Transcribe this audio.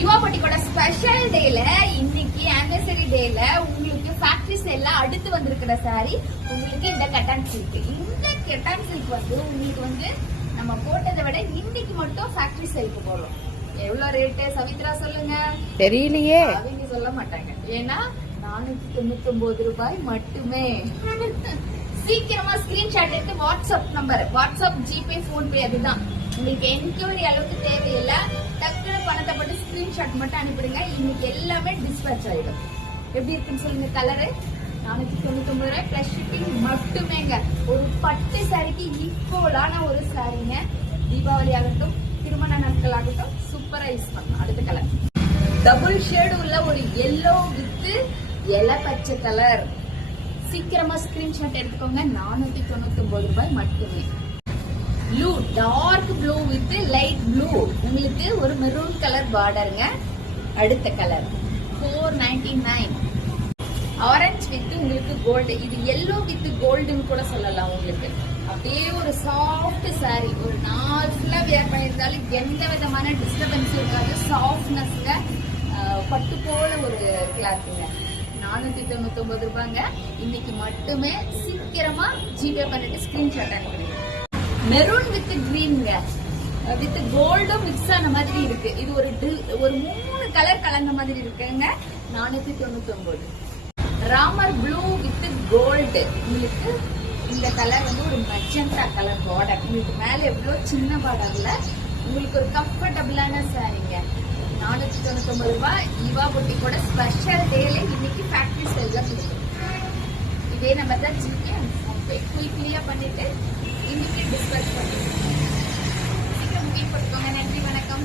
யுவாபட்டிக்கோட special டேல இன்னைக்கு anniversary டேல உங்களுக்கு ஃபேக்டரி சேல்ல அடுத்து வந்திருக்கிற சாரி உங்களுக்கு இந்த கட்டான் சில்க். இந்த கட்டான் சில்க் வந்து உங்களுக்கு வந்து நம்ம போட்டதை விட இன்னைக்கு மட்டும் ஃபேக்டரி சேல்க்கு போடுறோம். எவ்வளவு ரேட்டு சவித்ரா சொல்லுங்க? தெரியலையே. அவங்க சொல்ல மாட்டாங்க. ஏன்னா 499 ரூபாய் மட்டுமே. சீக்கிரமா ஸ்கிரீன்ஷாட் எடுத்து WhatsApp number, WhatsApp, GPay, PhonePe அதுதான். உங்களுக்கு என்கொயரி அளவுக்கு தேவையில்லை. டக்குனு பணத்தை போட்டு ஸ்கிரீன்ஷாட் மட்டும் அனுப்பிடுங்க. இன்னைக்கு எல்லாமே டிஸ்பேச் ஆயிடும். எப்படி இருக்குன்னு சொல்லுங்க. கலரு 499 ரூபாய் பிளஸ் ஷிப்பிங் மட்டுமேங்க. ஒரு பட்டு சாரிக்கு ஈக்குவலான ஒரு சாரிங்க. தீபாவளி ஆகட்டும், திருமண நாட்கள் ஆகட்டும் சூப்பரா யூஸ் பண்ணலாம். அடுத்த கலர் டபுள் ஷேடு உள்ள ஒரு எல்லோ வித் இலை பச்சை கலர். சீக்கிரமா ஸ்கிரீன்ஷாட் எடுத்துக்கோங்க. 499 ரூபாய் மட்டுமே. Blue, dark blue with light blue. உங்களுக்கு ஒரு மெரூன் கலர் பார்டருங்க. அடுத்த கலர் 499. ஆரஞ்சு வித் உங்களுக்கு கோல்டு. இது எல்லோ வித் கோல்டுன்னு கூட சொல்லலாம். உங்களுக்கு அப்படியே ஒரு சாஃப்ட் சாரி. ஒரு நாள் ஃபுல்லா வியர் பண்ணியிருந்தாலும் எந்த விதமான டிஸ்டர்பன்ஸும் இருக்காது. சாஃப்ட்னஸ்ல பட்டு போல ஒரு கிளாத்துங்க. 499 ரூபாங்க. இன்னைக்கு மட்டுமே. சீக்கிரமா ஜிபே பண்ணிட்டு ஸ்கிரீன்ஷாட் அனுப்புறீங்க. மெரூன் வித் கிரீன்ங்க, வித் கோல்டும் மிக்ஸ் ஆன மாதிரி இருக்கு. இது ஒரு 3 கலர் கலந்த மாதிரி இருக்குங்க. 499. Ramar blue with gold. உங்களுக்கு இந்த கலர் வந்து ஒரு மெஜந்தா கலர் பார்டர். உங்களுக்கு மேல எவ்வளவு சின்ன பார்டர்ல உங்களுக்கு ஒரு கம்ஃபர்டபுளான சாரிங்க. 499 ரூபாய். யுவாபட்டிக்கோட ஸ்பெஷல் டேல இன்னைக்கு ஃபேக்டரி சேல்ல கொடுக்கும். இதே நம்ம தான் ஜிபே குயிக்லியா பண்ணிட்டு இன்னைக்கு டிஸ்பேச் பண்ணிடுவோம். சீக்கிரம் புக்கிங் போட்டுக்கோங்க. நன்றி, வணக்கம்.